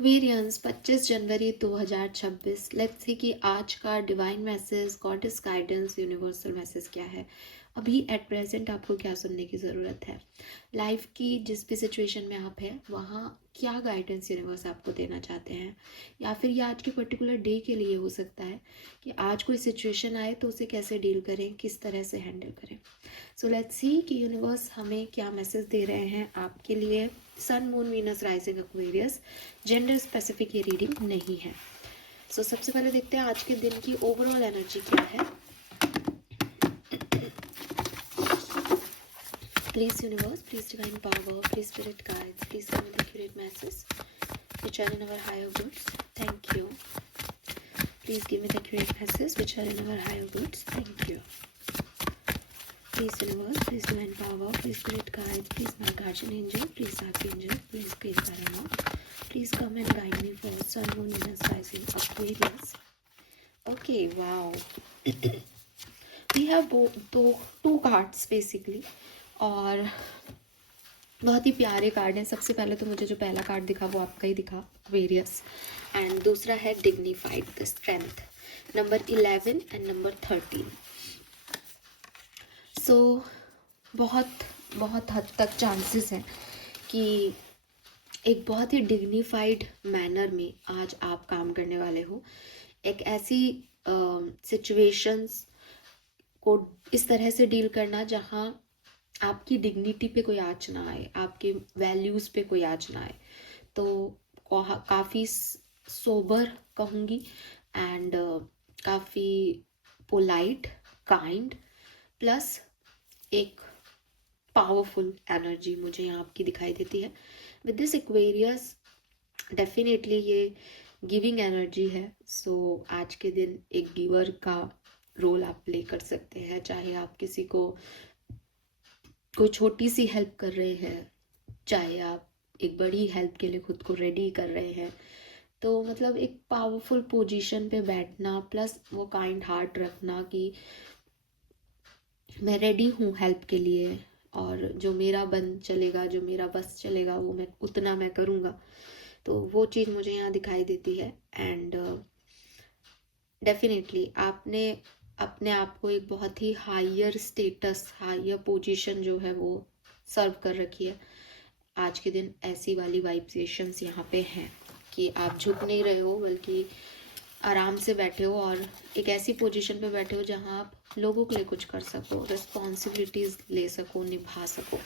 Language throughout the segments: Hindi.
एक्वेरियंस 25 जनवरी 2026। लेट्स सी कि आज का divine message, goddess guidance, universal message क्या है। अभी एट प्रेजेंट आपको क्या सुनने की ज़रूरत है। लाइफ की जिस भी सिचुएशन में आप हैं वहाँ क्या गाइडेंस यूनिवर्स आपको देना चाहते हैं, या फिर ये आज के पर्टिकुलर डे के लिए हो सकता है कि आज कोई सिचुएशन आए तो उसे कैसे डील करें, किस तरह से हैंडल करें। सो लेट्स सी कि यूनिवर्स हमें क्या मैसेज दे रहे हैं आपके लिए। Sun, moon, Venus, rising, Aquarius, gender specific ये रीडिंग नहीं है। सो सबसे पहले देखते हैं आज के दिन की ओवरऑल एनर्जी क्या है। Please universe, please divine power, please spirit guides, please give me the accurate message which are in our higher goods. Thank you. Please give me the accurate messages which are in our higher goods. Thank you. Please universe, please divine power, please spirit guides, please my guardian angel, please archangel, please great paramount, please come and guide me for sun, moon, Venus, rising, Aquarius. Okay, wow. We have two cards basically, और बहुत ही प्यारे कार्ड हैं। सबसे पहले तो मुझे जो पहला कार्ड दिखा वो आपका ही दिखा, एक्वेरियस, एंड दूसरा है dignified, the strength, number 11 and number 13। सो बहुत हद तक चांसेस हैं कि एक बहुत ही डिग्निफाइड मैनर में आज आप काम करने वाले हो। एक ऐसी सिचुएशंस को इस तरह से डील करना जहाँ आपकी डिग्निटी पे कोई आँच ना आए, आपके वैल्यूज़ पे कोई आँच ना आए। तो काफ़ी सोबर कहूँगी, एंड काफ़ी पोलाइट, काइंड, प्लस एक पावरफुल एनर्जी मुझे यहाँ आपकी दिखाई देती है। विद दिस एक्वेरियस डेफिनेटली ये गिविंग एनर्जी है। सो आज के दिन एक गिवर का रोल आप प्ले कर सकते हैं, चाहे आप किसी को कोई छोटी सी हेल्प कर रहे हैं, चाहे आप एक बड़ी हेल्प के लिए खुद को रेडी कर रहे हैं। तो मतलब एक पावरफुल पोजीशन पे बैठना, प्लस वो काइंड हार्ट रखना कि मैं रेडी हूँ हेल्प के लिए, और जो मेरा बन चलेगा, जो मेरा बस चलेगा, वो मैं उतना मैं करूँगा। तो वो चीज़ मुझे यहाँ दिखाई देती है। एंड डेफिनेटली आपने अपने आप को एक बहुत ही हायर स्टेटस, हायर पोजीशन जो है वो सर्व कर रखी है। आज के दिन ऐसी वाली वाइब्रेशंस यहाँ पे हैं कि आप झुक नहीं रहे हो, बल्कि आराम से बैठे हो और एक ऐसी पोजीशन पे बैठे हो जहाँ आप लोगों के लिए कुछ कर सको, रिस्पॉन्सिबिलिटीज ले सको, निभा सको।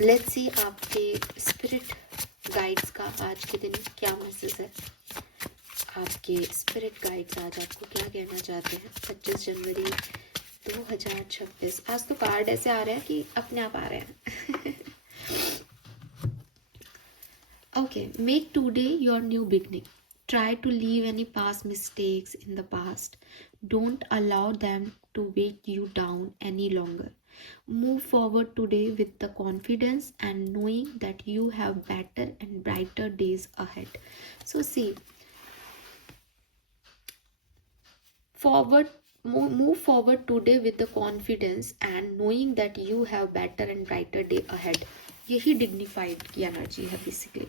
लेट्स सी आपके स्पिरिट गाइड्स का आज के दिन क्या मैसेज है। आपके स्पिरिट गाइड्स आज आपको क्या कहना चाहते हैं 25 जनवरी 2026। आज तो कार्ड ऐसे आ रहे हैं कि अपने आप आ रहे हैं। Okay, make today your new beginning, try to leave any past mistakes in the past, don't allow them to weigh you down any longer, move forward today with the confidence and knowing that you have better and brighter days ahead. So see, move forward today with the confidence and knowing that you have better and brighter day ahead. यही डिग्निफाइड की एनर्जी है बेसिकली।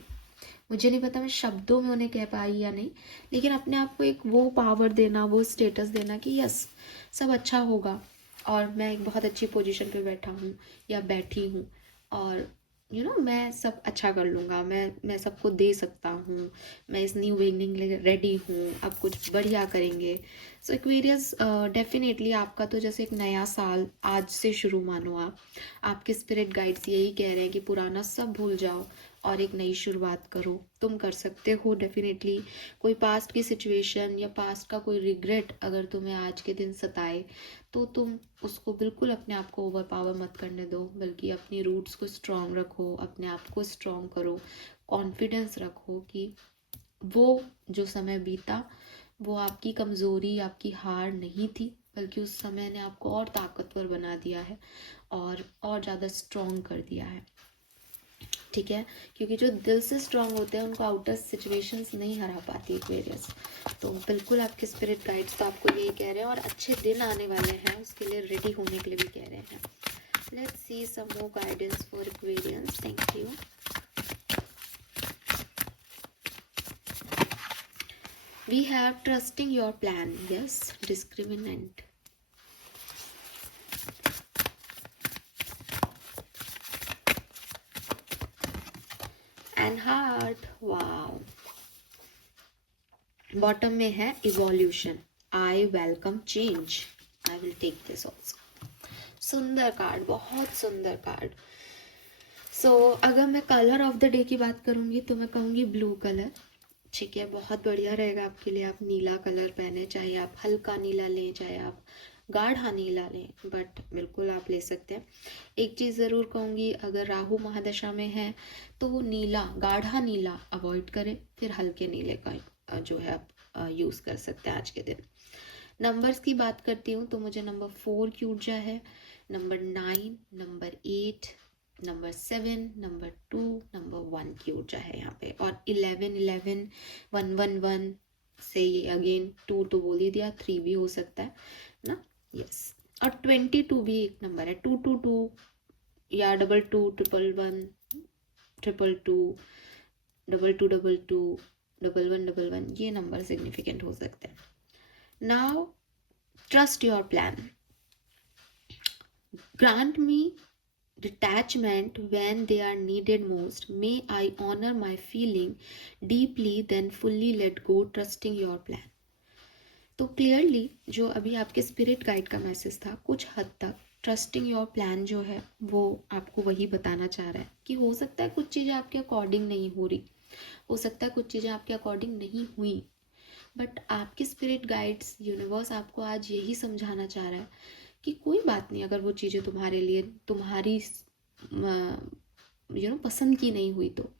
मुझे नहीं पता मैं शब्दों में उन्हें कह पाई या नहीं, लेकिन अपने आप को एक वो पावर देना, वो स्टेटस देना कि यस, सब अच्छा होगा और मैं एक बहुत अच्छी पोजीशन पे बैठा हूँ या बैठी हूँ, और मैं सब अच्छा कर लूँगा, मैं सबको दे सकता हूँ, मैं इस न्यू बिगनिंग लिए रेडी हूँ, अब कुछ बढ़िया करेंगे। सो एक्वेरियस डेफिनेटली आपका तो जैसे एक नया साल आज से शुरू मानो आप। आपके स्पिरिट गाइड्स यही कह रहे हैं कि पुराना सब भूल जाओ और एक नई शुरुआत करो। तुम कर सकते हो डेफिनेटली। कोई पास्ट की सिचुएशन या पास्ट का कोई रिग्रेट अगर तुम्हें आज के दिन सताए तो तुम उसको बिल्कुल अपने आप को ओवर पावर मत करने दो, बल्कि अपनी रूट्स को स्ट्रॉन्ग रखो, अपने आप को स्ट्रॉन्ग करो, कॉन्फिडेंस रखो कि वो जो समय बीता वो आपकी कमज़ोरी, आपकी हार नहीं थी, बल्कि उस समय ने आपको और ताकतवर बना दिया है और ज़्यादा स्ट्रॉन्ग कर दिया है। ठीक है, क्योंकि जो दिल से स्ट्रांग होते हैं उनको आउटर सिचुएशंस नहीं हरा पाती एक्वेरियस। तो बिल्कुल आपके स्पिरिट गाइड्स तो आपको यही कह रहे हैं, और अच्छे दिन आने वाले हैं उसके लिए रेडी होने के लिए भी कह रहे हैं। Let's see some more guidance for Aquarians. Thank you. We have trusting your plan. Yes, discriminant. And heart. Wow. Bottom में है evolution. I welcome change. I will take this also. सुंदर कार्ड, बहुत सुंदर कार्ड. सो अगर मैं कलर ऑफ द डे की बात करूंगी तो मैं कहूँगी ब्लू कलर. ठीक है, बहुत बढ़िया रहेगा आपके लिए. आप नीला कलर पहने, चाहे आप हल्का नीला लें, चाहे आप गाढ़ा नीला लें, बट बिल्कुल आप ले सकते हैं. एक चीज़ ज़रूर कहूँगी, अगर राहु महादशा में है तो वो नीला, गाढ़ा नीला अवॉइड करें, फिर हल्के नीले का जो है आप यूज़ कर सकते हैं आज के दिन. नंबर्स की बात करती हूँ तो मुझे नंबर 4 की ऊर्जा है, number 9, number 8, number 7, number 2, number 1 की ऊर्जा है यहाँ पे. और 11, 11, 1, 1, 1 से अगेन 2 तो बोल ही दिया, 3 भी हो सकता है ना. यस. और 22 भी एक नंबर है. 222 या 22, 111, 222, 2222, 1111, ये नंबर सिग्निफिकेंट हो सकते हैं. Now trust your plan. Grant me detachment when they are needed most. May I honor my feeling deeply, then fully let go, trusting your plan. तो क्लियरली जो अभी आपके स्पिरिट गाइड का मैसेज था, कुछ हद तक ट्रस्टिंग योर प्लान जो है वो आपको वही बताना चाह रहा है कि हो सकता है कुछ चीज़ें आपके अकॉर्डिंग नहीं हो रही, हो सकता है कुछ चीज़ें आपके अकॉर्डिंग नहीं हुई, बट आपके स्पिरिट गाइड्स, यूनिवर्स आपको आज यही समझाना चाह रहा है कि कोई बात नहीं, अगर वो चीज़ें तुम्हारे लिए, तुम्हारी पसंद की नहीं हुई तो,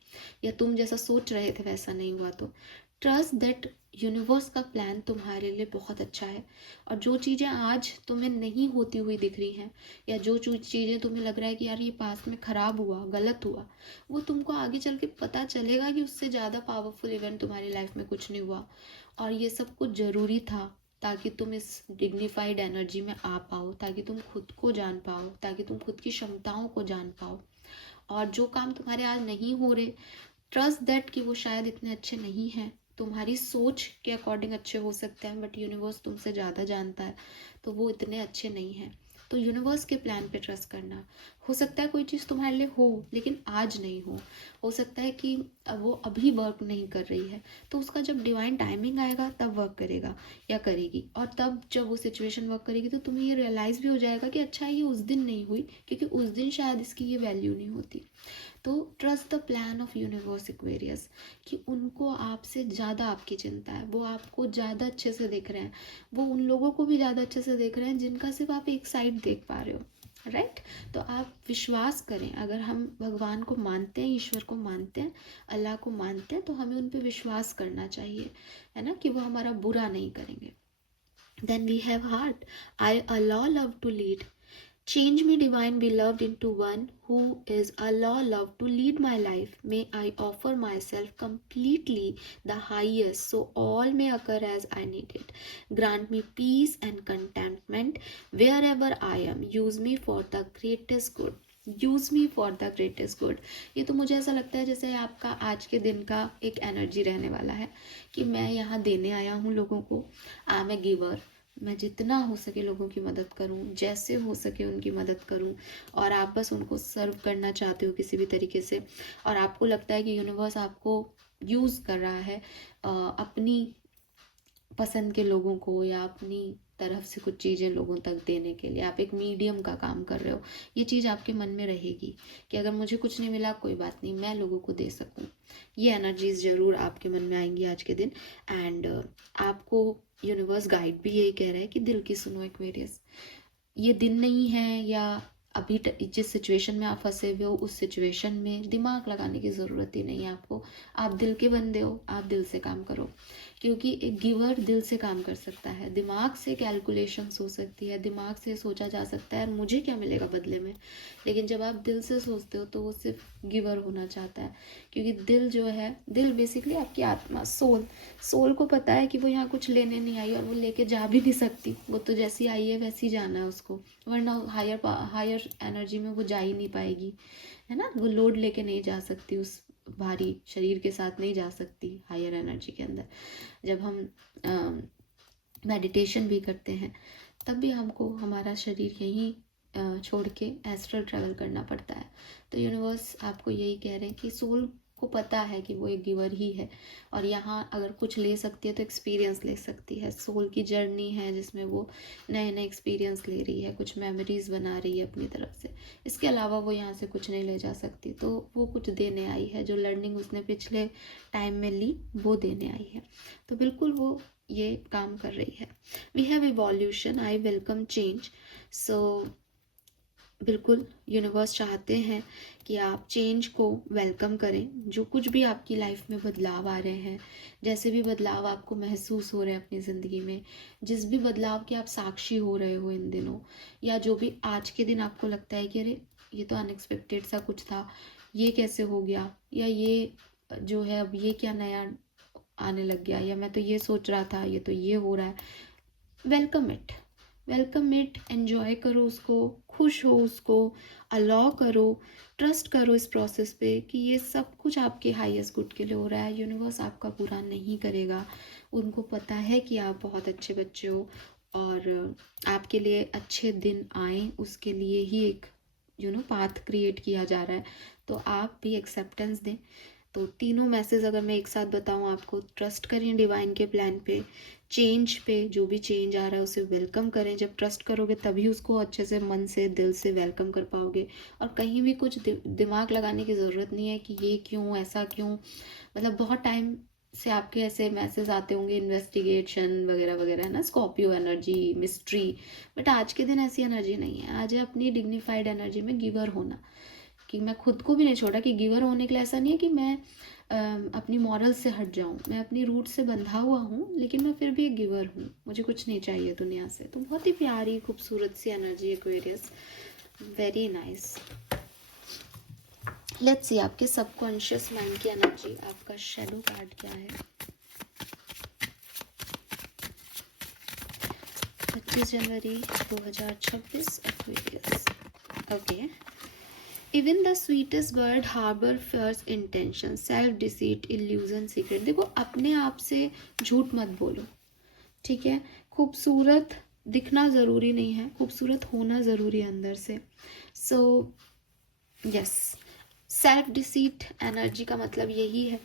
या तुम जैसा सोच रहे थे वैसा नहीं हुआ तो, ट्रस्ट दैट यूनिवर्स का प्लान तुम्हारे लिए बहुत अच्छा है. और जो चीज़ें आज तुम्हें नहीं होती हुई दिख रही हैं, या जो चीज़ें तुम्हें लग रहा है कि यार ये पास्ट में ख़राब हुआ, गलत हुआ, वो तुमको आगे चल के पता चलेगा कि उससे ज़्यादा पावरफुल इवेंट तुम्हारी लाइफ में कुछ नहीं हुआ, और ये सब कुछ ज़रूरी था ताकि तुम इस डिग्निफाइड एनर्जी में आ पाओ, ताकि तुम खुद को जान पाओ, ताकि तुम खुद की क्षमताओं को जान पाओ. और जो काम तुम्हारे आज नहीं हो रहे, ट्रस्ट दैट कि वो शायद इतने अच्छे नहीं हैं, तुम्हारी सोच के अकॉर्डिंग अच्छे हो सकते हैं, बट यूनिवर्स तुमसे ज़्यादा जानता है तो वो इतने अच्छे नहीं हैं. तो यूनिवर्स के प्लान पे ट्रस्ट करना. हो सकता है कोई चीज़ तुम्हारे लिए हो लेकिन आज नहीं हो सकता है कि वो अभी वर्क नहीं कर रही है, तो उसका जब डिवाइन टाइमिंग आएगा तब वर्क करेगा या करेगी. और तब जब वो सिचुएशन वर्क करेगी तो तुम्हें ये रियलाइज़ भी हो जाएगा कि अच्छा ये उस दिन नहीं हुई, क्योंकि उस दिन शायद इसकी ये वैल्यू नहीं होती. तो trust the plan of universe Aquarius, कि उनको आपसे ज़्यादा आपकी चिंता है, वो आपको ज़्यादा अच्छे से देख रहे हैं, वो उन लोगों को भी ज़्यादा अच्छे से देख रहे हैं जिनका सिर्फ आप एक साइड देख पा रहे हो. राइट. तो आप विश्वास करें, अगर हम भगवान को मानते हैं, ईश्वर को मानते हैं, अल्लाह को मानते हैं, तो हमें उन पर विश्वास करना चाहिए, है ना, कि वो हमारा बुरा नहीं करेंगे. Then we have heart. I allow love to lead. Change me, divine beloved, into one who is allow love to lead my life. May I offer myself completely the highest, so all may occur as I need it. Grant me peace and contentment wherever I am. Use me for the greatest good. Use me for the greatest good. ये तो मुझे ऐसा लगता है जैसे आपका आज के दिन का एक एनर्जी रहने वाला है कि मैं यहाँ देने आया हूँ लोगों को. I am a giver. मैं जितना हो सके लोगों की मदद करूं, जैसे हो सके उनकी मदद करूं, और आप बस उनको सर्व करना चाहते हो किसी भी तरीके से, और आपको लगता है कि यूनिवर्स आपको यूज़ कर रहा है अपनी पसंद के लोगों को या अपनी तरफ से कुछ चीज़ें लोगों तक देने के लिए, आप एक मीडियम का काम कर रहे हो. ये चीज़ आपके मन में रहेगी कि अगर मुझे कुछ नहीं मिला कोई बात नहीं, मैं लोगों को दे सकूं. ये एनर्जीज ज़रूर आपके मन में आएंगी आज के दिन. एंड आपको यूनिवर्स गाइड भी यही कह रहा है कि दिल की सुनो एक्वेरियस. ये दिन नहीं है, या अभी जिस सिचुएशन में आप फंसे हुए हो उस सिचुएशन में दिमाग लगाने की ज़रूरत ही नहीं है आपको. आप दिल के बंदे हो, आप दिल से काम करो, क्योंकि एक गिवर दिल से काम कर सकता है. दिमाग से कैलकुलेशंस हो सकती है, दिमाग से सोचा जा सकता है मुझे क्या मिलेगा बदले में, लेकिन जब आप दिल से सोचते हो तो वो सिर्फ गिवर होना चाहता है. क्योंकि दिल जो है, दिल बेसिकली आपकी आत्मा, सोल को पता है कि वो यहाँ कुछ लेने नहीं आई, और वो लेके जा भी नहीं सकती. वो तो जैसी आई है वैसी जाना है उसको, वरना हायर एनर्जी में वो जा ही नहीं पाएगी, है ना. वो लोड लेके नहीं जा सकती उस भारी शरीर के साथ नहीं जा सकती हायर एनर्जी के अंदर। जब हम मेडिटेशन भी करते हैं तब भी हमको हमारा शरीर यहीं छोड़ के एस्ट्रल ट्रैवल करना पड़ता है। तो यूनिवर्स आपको यही कह रहे हैं कि सोल को पता है कि वो एक गिवर ही है, और यहाँ अगर कुछ ले सकती है तो एक्सपीरियंस ले सकती है। सोल की जर्नी है जिसमें वो नए नए एक्सपीरियंस ले रही है, कुछ मेमोरीज बना रही है अपनी तरफ से। इसके अलावा वो यहाँ से कुछ नहीं ले जा सकती, तो वो कुछ देने आई है। जो लर्निंग उसने पिछले टाइम में ली वो देने आई है। तो बिल्कुल वो ये काम कर रही है। We have evolution, I welcome change. So बिल्कुल यूनिवर्स चाहते हैं कि आप चेंज को वेलकम करें। जो कुछ भी आपकी लाइफ में बदलाव आ रहे हैं, जैसे भी बदलाव आपको महसूस हो रहे हैं अपनी ज़िंदगी में, जिस भी बदलाव के आप साक्षी हो रहे हो इन दिनों, या जो भी आज के दिन आपको लगता है कि अरे ये तो अनएक्सपेक्टेड सा कुछ था, ये कैसे हो गया, या ये जो है अब ये क्या नया आने लग गया, या मैं तो ये सोच रहा था ये तो ये हो रहा है, welcome it, welcome it, enjoy करो उसको, खुश हो उसको, अलाउ करो, ट्रस्ट करो इस प्रोसेस पे कि ये सब कुछ आपके हाईएस्ट गुड के लिए हो रहा है। यूनिवर्स आपका बुरा नहीं करेगा, उनको पता है कि आप बहुत अच्छे बच्चे हो, और आपके लिए अच्छे दिन आए उसके लिए ही एक पाथ क्रिएट किया जा रहा है। तो आप भी एक्सेप्टेंस दें। तो तीनों मैसेज अगर मैं एक साथ बताऊं आपको, ट्रस्ट करें डिवाइन के प्लान पे, चेंज पे, जो भी चेंज आ रहा है उसे वेलकम करें। जब ट्रस्ट करोगे तभी उसको अच्छे से मन से दिल से वेलकम कर पाओगे। और कहीं भी कुछ दिमाग लगाने की ज़रूरत नहीं है कि ये क्यों, ऐसा क्यों। मतलब बहुत टाइम से आपके ऐसे मैसेज आते होंगे इन्वेस्टिगेशन वगैरह वगैरह, है ना, स्कॉर्पियो एनर्जी, मिस्ट्री। बट आज के दिन ऐसी एनर्जी नहीं है। आज है अपनी डिग्निफाइड एनर्जी में गिवर होना, कि मैं खुद को भी नहीं छोड़ा। कि गिवर होने के लिए ऐसा नहीं है कि मैं अपनी मॉरल से हट जाऊं, मैं अपनी रूट से बंधा हुआ हूं, लेकिन मैं फिर भी एक गिवर हूं, मुझे कुछ नहीं चाहिए दुनिया से। तो बहुत ही प्यारी खूबसूरत सी energy Aquarius, very nice. Let's see आपके सबकॉन्शियस माइंड की एनर्जी, आपका शैडो कार्ड क्या है। 25 जनवरी 2026 Aquarius. Okay. Even the sweetest word harbour first intention, self deceit, illusion, secret. देखो, अपने आप से झूठ मत बोलो, ठीक है। खूबसूरत दिखना ज़रूरी नहीं है, खूबसूरत होना ज़रूरी है अंदर से। So yes, self deceit energy का मतलब यही है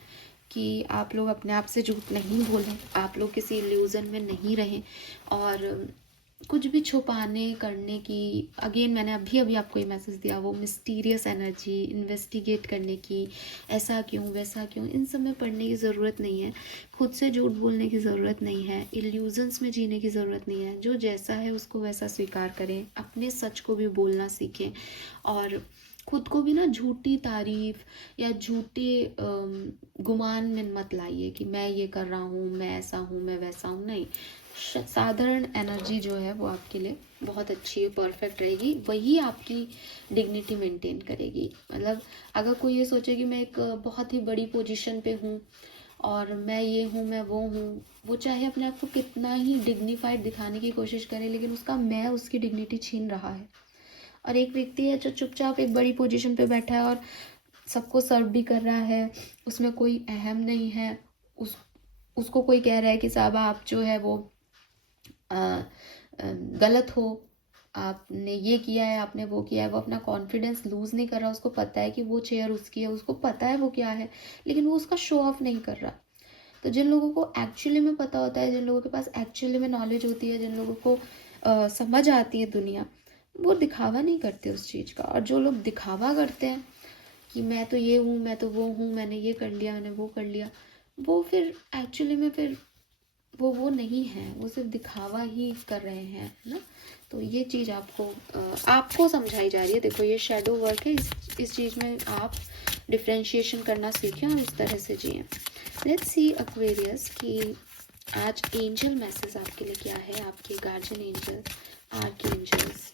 कि आप लोग अपने आप से झूठ नहीं बोलें, आप लोग किसी इल्यूजन में नहीं रहें, और कुछ भी छुपाने करने की, अगेन मैंने अभी आपको ये मैसेज दिया, वो मिस्टीरियस एनर्जी, इन्वेस्टिगेट करने की, ऐसा क्यों वैसा क्यों, इन सब में पढ़ने की ज़रूरत नहीं है। खुद से झूठ बोलने की ज़रूरत नहीं है, इल्यूजन्स में जीने की ज़रूरत नहीं है। जो जैसा है उसको वैसा स्वीकार करें, अपने सच को भी बोलना सीखें, और खुद को भी ना झूठी तारीफ या झूठे गुमान में मत लाइए कि मैं ये कर रहा हूँ, मैं ऐसा हूँ, मैं वैसा हूँ। नहीं, साधारण एनर्जी जो है वो आपके लिए बहुत अच्छी है, परफेक्ट रहेगी, वही आपकी डिग्निटी मेंटेन करेगी। मतलब अगर कोई ये सोचे कि मैं एक बहुत ही बड़ी पोजीशन पे हूँ और मैं ये हूँ, मैं वो हूँ, वो चाहे अपने आप को कितना ही डिग्निफाइड दिखाने की कोशिश करे, लेकिन उसका मैं उसकी डिग्निटी छीन रहा है। और एक व्यक्ति है जो चुपचाप एक बड़ी पोजीशन पे बैठा है और सबको सर्व भी कर रहा है, उसमें कोई अहम नहीं है, उसको कोई कह रहा है कि साहब आप जो है वो गलत हो, आपने ये किया है, आपने वो किया है, वो अपना कॉन्फिडेंस लूज़ नहीं कर रहा। उसको पता है कि वो चेयर उसकी है, उसको पता है वो क्या है, लेकिन वो उसका शो ऑफ नहीं कर रहा। तो जिन लोगों को एक्चुअली में पता होता है, जिन लोगों के पास एक्चुअली में नॉलेज होती है, जिन लोगों को समझ आती है दुनिया, वो दिखावा नहीं करते उस चीज़ का। और जो लोग दिखावा करते हैं कि मैं तो ये हूँ, मैं तो वो हूँ, मैंने ये कर लिया, मैंने वो कर लिया, वो फिर एक्चुअली में फिर वो नहीं है, वो सिर्फ दिखावा ही कर रहे हैं, है ना। तो ये चीज़ आपको समझाई जा रही है। देखो, ये शैडो वर्क है, इस चीज़ में आप डिफ्रेंशिएशन करना सीखें और इस तरह से जिएं। लेट्स सी एक्वेरियस कि आज एंजल मैसेज आपके लिए क्या है। आपके गार्जियन एंजल, आर्क एंजल्स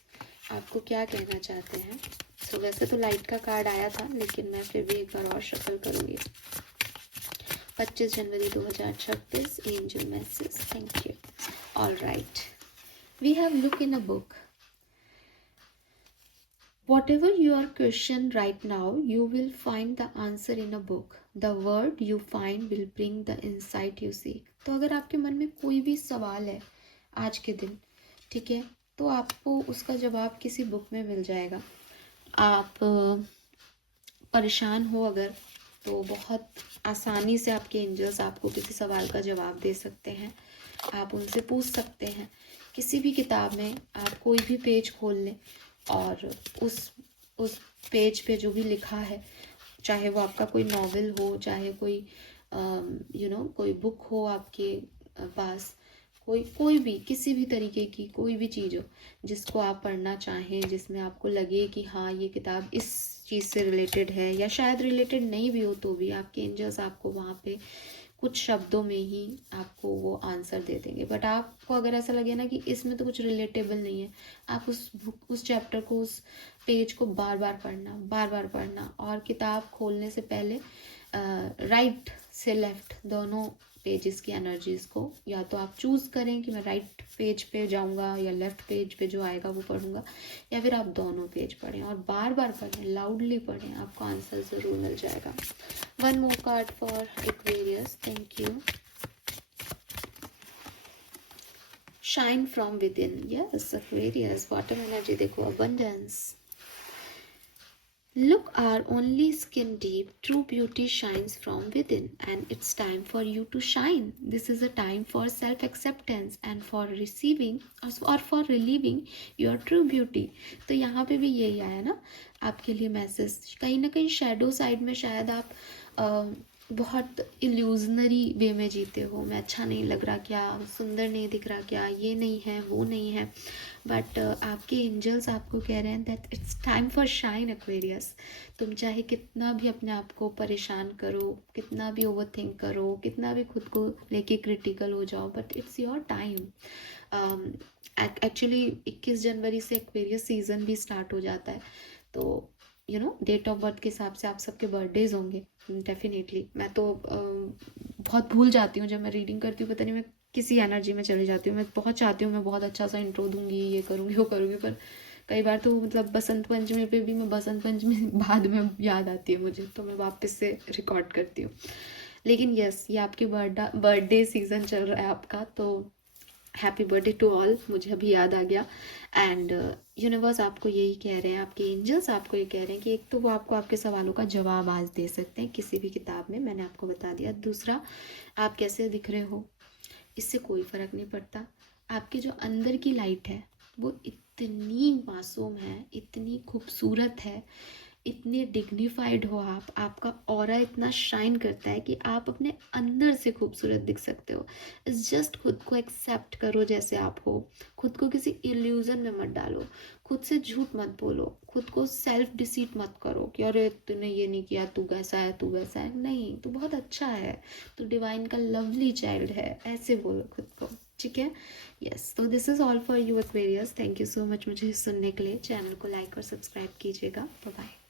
आपको क्या कहना चाहते हैं। सो वैसे तो लाइट का कार्ड आया था, लेकिन मैं फिर भी एक बार और शफल करूँगी। 25 जनवरी 2026 angel message, thank you. All right, we have look in a book. Whatever your question right now, you will find the answer in a book. The word you find will bring the insight you seek. तो अगर आपके मन में कोई भी सवाल है आज के दिन, ठीक है, तो आपको उसका जवाब किसी बुक में मिल जाएगा. आप परेशान हो अगर, तो बहुत आसानी से आपके एंजल्स आपको किसी सवाल का जवाब दे सकते हैं. आप उनसे पूछ सकते हैं. किसी भी किताब में आप कोई भी पेज खोल लें और उस पेज पे जो भी लिखा है, चाहे वो आपका कोई नॉवेल हो, चाहे कोई कोई बुक हो आपके पास, कोई भी किसी भी तरीके की कोई भी चीज़ हो जिसको आप पढ़ना चाहें, जिसमें आपको लगे कि हाँ ये किताब इस चीज़ से रिलेटेड है, या शायद रिलेटेड नहीं भी हो तो भी आपके एंजल्स आपको वहाँ पे कुछ शब्दों में ही आपको वो आंसर दे देंगे. बट आपको अगर ऐसा लगे ना कि इसमें तो कुछ रिलेटेबल नहीं है, आप उस चैप्टर को, उस पेज को बार बार पढ़ना, और किताब खोलने से पहले राइट से लेफ्ट दोनों पेजेस की एनर्जीज को या तो आप चूज़ करें कि मैं राइट पेज पे जाऊंगा या लेफ्ट पेज पे जो आएगा वो पढ़ूंगा, या फिर आप दोनों पेज पढ़ें और बार बार पढ़ें, लाउडली पढ़ें, आपको आंसर ज़रूर मिल जाएगा. One more card for Aquarius. Thank you. Shine from with in. Yes Aquarius, bottom energy देखो, abundance. Look are only skin deep, true beauty shines from within, and it's time for you to shine. This is a time for self-acceptance and for receiving or for relieving your true beauty. तो यहाँ पे भी यही आया ना आपके लिए मैसेज. कहीं ना कहीं शेडो साइड में शायद आप बहुत इल्यूजनरी वे में जीते हो. मैं अच्छा नहीं लग रहा क्या, सुंदर नहीं दिख रहा क्या, ये नहीं है वो नहीं है, बट आपके एंजल्स आपको कह रहे हैं that it's time for shine Aquarius. तुम चाहे कितना भी अपने आप को परेशान करो, कितना भी ओवर थिंक करो, कितना भी खुद को लेके क्रिटिकल हो जाओ, but it's your time. Actually 21 जनवरी से एक्वेरियस सीजन भी स्टार्ट हो जाता है. तो डेट ऑफ बर्थ के हिसाब से आप सबके बर्थडेज होंगे डेफिनेटली. मैं तो बहुत भूल जाती हूँ जब मैं रीडिंग करती हूँ, पता नहीं मैं किसी एनर्जी में चली जाती हूँ. मैं बहुत चाहती हूँ मैं बहुत अच्छा सा इंट्रो दूंगी, ये करूँगी वो करूँगी, पर कई बार तो मतलब बसंत पंचमी पे भी मैं बसंत पंचमी बाद में याद आती है मुझे, तो मैं वापस से रिकॉर्ड करती हूँ. लेकिन यस, ये आपके बर्थडे सीज़न चल रहा है आपका, तो हैप्पी बर्थडे टू ऑल. मुझे अभी याद आ गया. एंड यूनिवर्स आपको यही कह रहे हैं, आपके एंजल्स आपको ये कह रहे हैं कि एक तो वो आपको आपके सवालों का जवाब आज दे सकते हैं किसी भी किताब में, मैंने आपको बता दिया. दूसरा, आप कैसे दिख रहे हो इससे कोई फ़र्क नहीं पड़ता. आपके जो अंदर की लाइट है वो इतनी मासूम है, इतनी खूबसूरत है, इतने डिग्निफाइड हो आप, आपका ऑरा इतना शाइन करता है कि आप अपने अंदर से खूबसूरत दिख सकते हो. इट्स जस्ट खुद को एक्सेप्ट करो जैसे आप हो. खुद को किसी इल्यूजन में मत डालो, खुद से झूठ मत बोलो, खुद को सेल्फ डिसीट मत करो कि अरे तूने ये नहीं किया, तू कैसा है, तू वैसा है. नहीं, तू बहुत अच्छा है, तू डिवाइन का लवली चाइल्ड है, ऐसे बोलो खुद को. ठीक है. यस, तो this is all for you Aquarius. Thank you so much मुझे सुनने के लिए. चैनल को लाइक और सब्सक्राइब कीजिएगा. Bye bye.